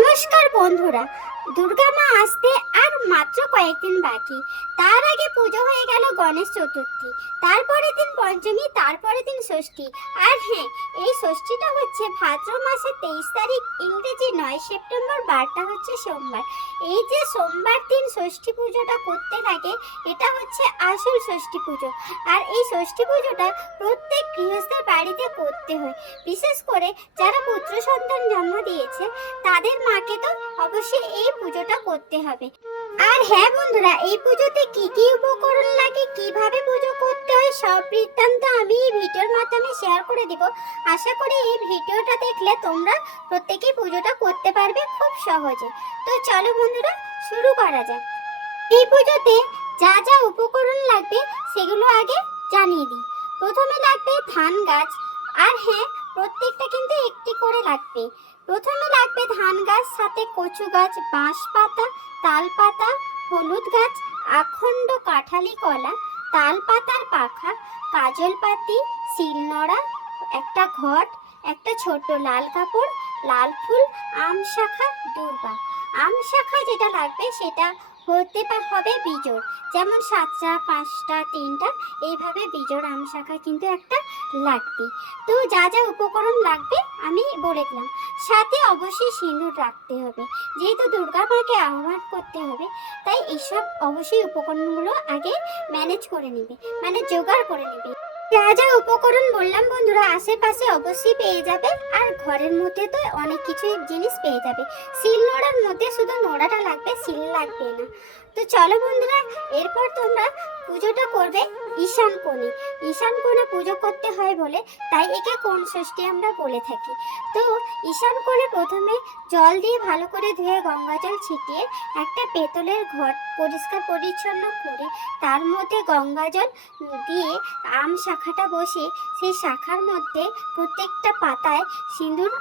নমস্কার বন্ধুরা, দুর্গা মা আসতে আর মাত্র কয়েকদিন বাকি। তার আগে পুজো হয়ে গেল গণেশ চতুর্থী, তারপরের দিন পঞ্চমী, তারপরের দিন ষষ্ঠী। আর হ্যাঁ, এই ষষ্ঠীটা হচ্ছে ভাদ্র মাসের 23 তারিখ, ইংরেজি 9 সেপ্টেম্বর, বারটা হচ্ছে সোমবার। এই যে সোমবার দিন ষষ্ঠী পুজোটা করতে লাগে, এটা হচ্ছে আসল ষষ্ঠী পুজো। আর এই ষষ্ঠী পুজোটা প্রত্যেক গৃহস্থের বাড়িতে করতে হয়, বিশেষ করে যারা পুত্র সন্তান জন্ম দিয়েছে তাদের মাকে তো অবশ্যই এই পুজোটা করতে হবে। আর হ্যাঁ বন্ধুরা, এই পুজোতে কি কি উপকরণ লাগে, কিভাবে পুজো করতে হয়, সব বৃত্তান্ত আমি এই ভিডিওর মাধ্যমে শেয়ার করে দিব। আশা করি এই ভিডিওটা দেখলে তোমরা প্রত্যেকেই পুজোটা করতে পারবে খুব সহজে। তো চলো বন্ধুরা, শুরু করা যাক। এই পুজোতে যা যা উপকরণ লাগবে সেগুলো আগে জানিয়ে দিই। প্রথমে লাগবে ধান গাছ। আর হ্যাঁ, প্রত্যেকটা কিন্তু একটি করে লাগবে। প্রথমে লাগবে ধান গাছ, সাথে কচু গাছ, বাঁশ পাতা, তাল পাতা, হলুদ গাছ, আখণ্ড কাঁঠালি কলা, তাল পাতার পাখা, কাজল পাতি, শিলনোড়া, একটা ঘট, একটা ছোট লাল কাপড়, লাল ফুল, আম শাখা, দূর্বা। আম শাখা যেটা লাগবে সেটা হবে বিজোড়, যেমন 7টা, 5টা, 3টা, এইভাবে বিজোড় আম শাখা কিন্তু একটা লাগবে। তো যা যা উপকরণ লাগবে আমি বলে দিলাম। সাথে অবশ্যই সিঁদুর রাখতে হবে, যেহেতু দুর্গা মাকে আহ্বান করতে হবে, তাই এইসব অবশ্যই উপকরণগুলো আগে ম্যানেজ করে নেবে, মানে জোগাড় করে নেবে। যা যা উপকরণ বললাম বন্ধুরা, আশেপাশে অবশ্যই পেয়ে যাবে। আর ঘরের মধ্যে তো অনেক কিছু জিনিস পেয়ে যাবে। শিল নোড়ার মধ্যে শুধু নোড়াটা লাগবে, শিল লাগবে না। তো চলো বন্ধুরা, এরপর তোমরা পুজোটা করবে ঈশান কোণে। ঈশান কোণে পুজো করতে হয় বলে তাই একে কোণ ষষ্ঠী আমরা বলে থাকি। তো ঈশান কোণে প্রথমে জল দিয়ে ভালো করে ধুয়ে গঙ্গা জল ছিটিয়ে একটা পেতলের ঘট পরিষ্কার পরিচ্ছন্ন করে তার মধ্যে গঙ্গা জল দিয়ে আম শাখাটা বসে সেই শাখার মধ্যে প্রত্যেকটা পাতায় সিঁদুর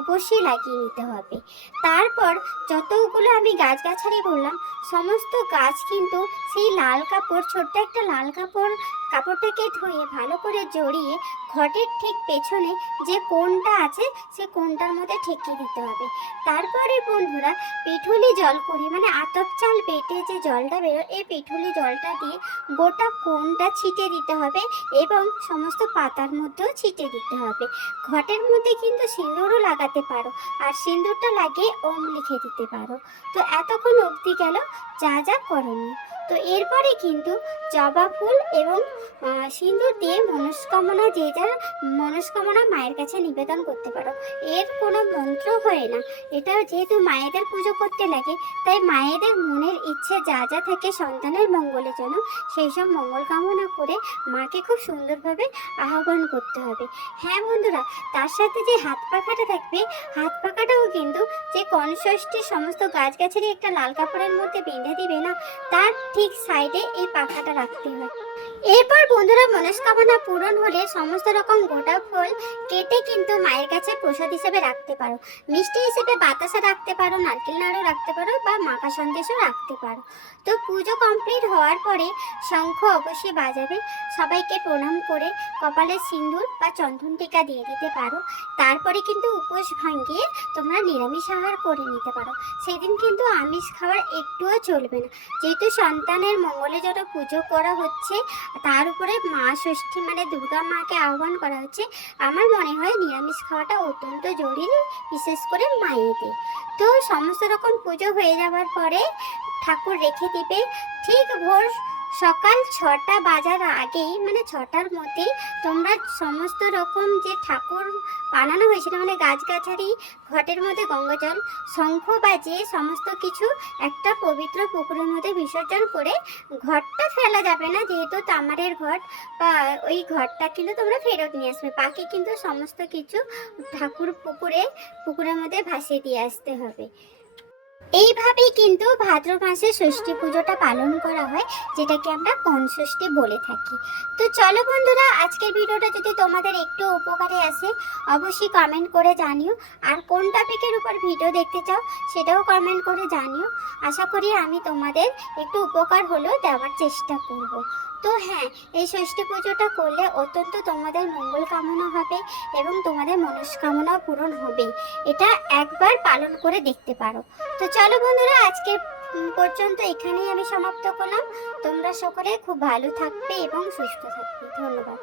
অবশ্যই লাগিয়ে নিতে হবে। তারপর যতগুলো আমি গাছগাছালি বললাম, সমস্ত গাছ কিন্তু সেই লাল কাপড়, ছোট্ট একটা লাল কাপড়টাকে ধুয়ে ভালো করে জড়িয়ে ঘটের ঠিক পেছনে যে কোণটা আছে সে কোণটার মধ্যে ঠেকিয়ে দিতে হবে। তারপরে বন্ধুরা, পিঠুলি জল করে, মানে আতপ চাল বেটে যে জলটা বেরোয়, এই পিঠুলি জলটা দিয়ে গোটা কোণটা ছিটিয়ে দিতে হবে এবং সমস্ত পাতার মধ্যেও ছিটিয়ে দিতে হবে। ঘটের মধ্যে কিন্তু সিঁদুরও লাগাতে পারো, আর সিঁদুরটা লাগিয়ে ওম লিখে দিতে পারো। তো এতক্ষণ অবধি গেল যা যা করণীয়। তো এরপরে কিন্তু জবা ফুল এবং সিঁদুর দিয়ে মনস্কামনা, যে যার মনস্কামনা মায়ের কাছে নিবেদন করতে পারো। এর কোনো মন্ত্র হয় না, এটা যেহেতু মায়েদের পুজো করতে লাগে, তাই মায়েদের মনের ইচ্ছে যা যা থাকে সন্তানের মঙ্গলের জন্য, সেই সব মঙ্গল কামনা করে মাকে খুব সুন্দরভাবে আহ্বান করতে হবে। হ্যাঁ বন্ধুরা, তার সাথে যে হাত পাখাটা থাকবে, হাত পাখাটাও কিন্তু যে কনষষ্ঠীর সমস্ত গাছগাছালি একটা লাল কাপড়ের মধ্যে বেঁধে দিবে না, তার ঠিক সাইডে এই পাখাটা রাখতে হয়। এরপর বন্ধুরা, মনস্কামনা পূরণ হলে সমস্ত রকম গোটা ফল কেটে কিন্তু মায়ের কাছে প্রসাদ হিসেবে রাখতে পারো। মিষ্টি হিসেবে বাতাসা রাখতে পারো, নারকেল নাড়ু রাখতে পারো, বা মাখা সন্দেশও রাখতে পারো। তো পুজো কমপ্লিট হওয়ার পরে শঙ্খ অবশ্যই বাজাবে, সবাইকে প্রণাম করে কপালে সিঁদুর বা চন্দন টিকা দিয়ে দিতে পারো। তারপরে কিন্তু উপোস ভাঙিয়ে তোমরা নিরামিষ আহার করে নিতে পারো। সেদিন কিন্তু আমিষ খাওয়ার একটুও চলবে না, যেহেতু সন্তানের মঙ্গলের জন্য পুজো করা হচ্ছে, তার উপরে মা ষষ্ঠী মানে দুর্গা মাকে আহ্বান করা হচ্ছে। আমার মনে হয় নিরামিষ খাওয়াটা অত্যন্ত জরুরি, বিশেষ করে মায়েদের। তো সমস্ত রকম পুজো হয়ে যাওয়ার পরে ঠাকুর রেখে দিবে। ঠিক ভোর সকাল 6টা বাজার আগেই, মানে 6টার মধ্যেই তোমরা সমস্ত রকম যে ঠাকুর বানানো হয়েছিল, মানে গাছগাছালি, ঘটের মধ্যে গঙ্গা জল, শঙ্খ বাজিয়ে সমস্ত কিছু একটা পবিত্র পুকুরের মধ্যে বিসর্জন করে, ঘরটা ফেলা যাবে না যেহেতু তামারের ঘট, বা ওই ঘরটা কিন্তু তোমরা ফেরত নিয়ে আসবে। বাকি কিন্তু সমস্ত কিছু ঠাকুর পুকুরের মধ্যে ভাসিয়ে দিয়ে আসতে হবে। এইভাবেই কিন্তু ভাদ্র মাসে ষষ্ঠী পুজোটা পালন করা হয়, যেটাকে আমরা কোণ ষষ্ঠী বলে থাকি। তো চলো বন্ধুরা, আজকের ভিডিওটা যদি তোমাদের একটু উপকারে আসে অবশ্যই কমেন্ট করে জানিও। আর কোন টপিকের উপর ভিডিও দেখতে চাও সেটাও কমেন্ট করে জানিও। আশা করি আমি তোমাদের একটু উপকার হলেও দেওয়ার চেষ্টা করব। তো হ্যাঁ, এই ষষ্ঠী পুজোটা করলে অত্যন্ত তোমাদের মঙ্গল কামনা হবে এবং তোমাদের মনস্কামনাও পূরণ হবে। এটা একবার পালন করে দেখতে পারো। তো চলো বন্ধুরা, আজকে পর্যন্ত এখানেই আমি সমাপ্ত করলাম। তোমরা সকলে খুব ভালো থাকবে এবং সুস্থ থাকবে। ধন্যবাদ।